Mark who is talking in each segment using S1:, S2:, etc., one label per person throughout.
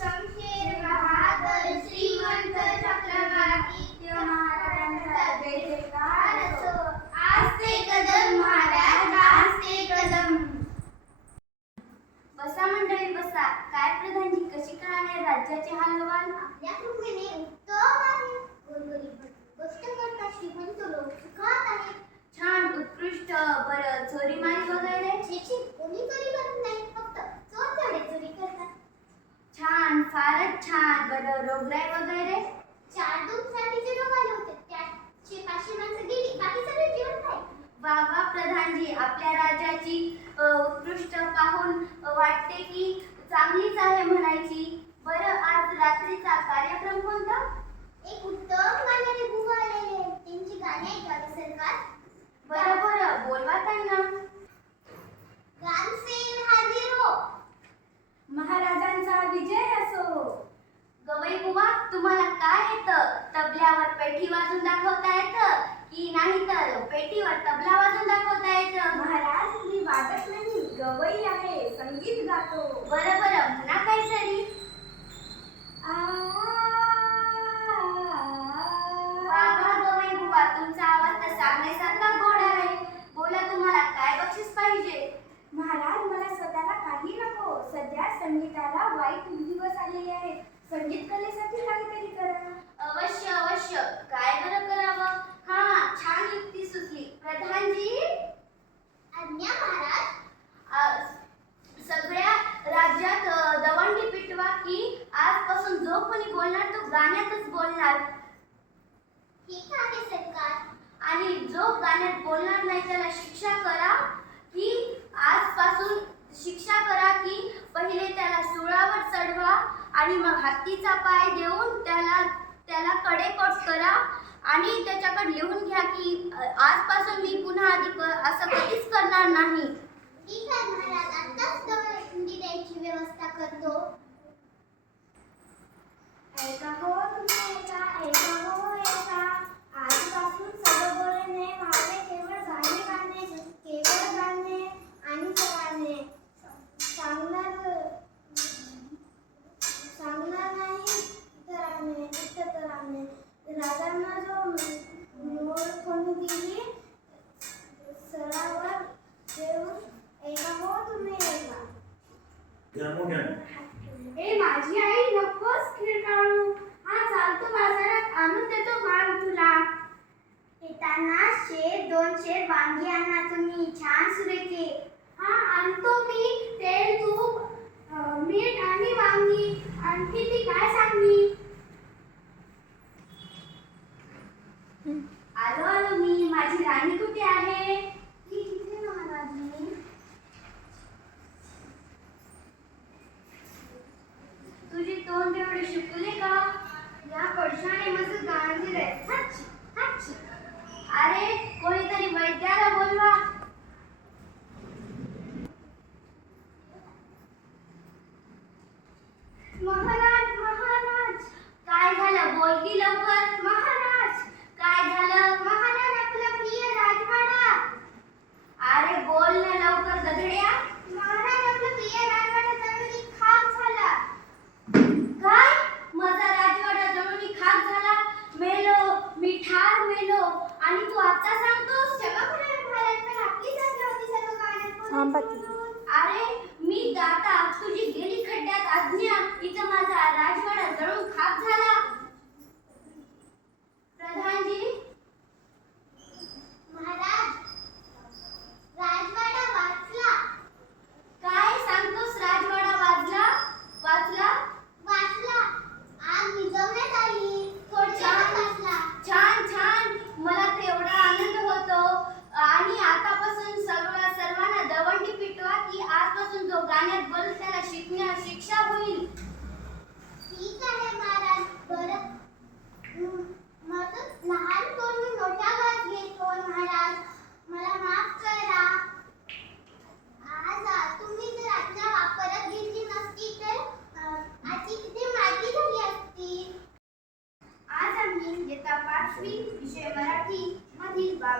S1: some
S2: छान बरं रोगराई वगैरे?
S1: चार दिवसांचे रोग आले होते. त्याचे पाचशे माणसं गेली. बाकी सगळे जिवंत आहे
S2: वा वा प्रधानजी आपल्या राज्याची अ, उत्कृष्ट पाहून वाटते की चांगलीच आहे म्हणायची. बरं आज रात्रीचा वाजून दाखवता येतं की नाही तर पेटीवर तबला वाजून दाखवता येतं
S3: महाराज मी वादक नाही गवई आहे संगीत गातो
S2: बरं बरं म्हणा काहीतरी वा वा गवई बुवा तुमचा आवाज तर सांगण्यासारखा गोड आहे बोला तुम्हाला काय बक्षीस पाहिजे
S3: महाराज मला स्वतःला काही नको सध्या संगीताला वाईट दिवस आलेले आहेत संगीत कलेसाठी काहीतरी करा
S2: अवश्य अवश्य काय बरं करावं हा छान युक्ती सुचली प्रधानजी
S1: आज्ञा महाराज
S2: आ, सगळ्या राज्यात अ, दवंडी पिटवा की आजपासून जो कोणी बोलणार तो गाण्यातच बोलणार
S1: ठीक आहे सरकार
S2: आणि जो बोलणार नाही. त्याला शिक्षा करा की आजपासून शिक्षा करा की पहिले त्याला सुळावर चढवा आणि मग हत्तीचा पाय देऊन त्याला त्याला कडेकोट करा आणि त्याच्याकडे लिहून घ्या की आजपासून मी पुन्हा आधी क- असं कधीच करणार नाही.
S1: ठीक आहे महाराज आताच दवंडी द्यायची व्यवस्था करतो.
S3: ऐका हो तुम्ही ऐका ऐका. ए माझी आई नकोस खेळ काढू हा चालतो बाजारात आणून देतो माल तुला.
S1: येताना शेर दोन शेर वांगी आणा तुम्ही. छान सुरेखे.
S3: हा आणतो मी. तेल तूप मीठ आणि वांगी. आणखी ती काय सांगली
S2: आलो आलो मी माझी राणी कुठे आहे
S1: ती इथे महाराजनी
S2: तुझी तोंड तेवढे शिकले का
S1: या पडशाने मस्त गांजीर आहे हच्छ, हच्छ.
S2: अरे कोणीतरी वैद्याला बोलवा
S3: महाराज महाराज
S2: काय झालं बोल की लवकर
S3: महाराज
S2: काय झालं
S1: महाराज आपला प्रिय राजवाडा
S2: अरे बोल ना लवकर गधड्या
S1: महाराज आपला प्रिय राजवाडा जमिनी खाक झाला
S2: काय माझा राजवाडा जमिनी खाक झाला मेलो मी ठार मेलो आणि तू आता सांगतोस
S1: क्षमा करा महाराज पण आपली जागा होती सर्व गाण्यात
S2: अरे मी दाता तुझी गेली खड्ड्यात आज्ञा. इथं माझा राजवाडा जळून खाक झाला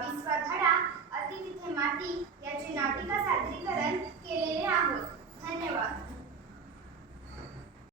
S2: विश्व धडा अति तिथे माती याचे
S1: नाटिका सादरीकरण केलेले आहोत धन्यवाद.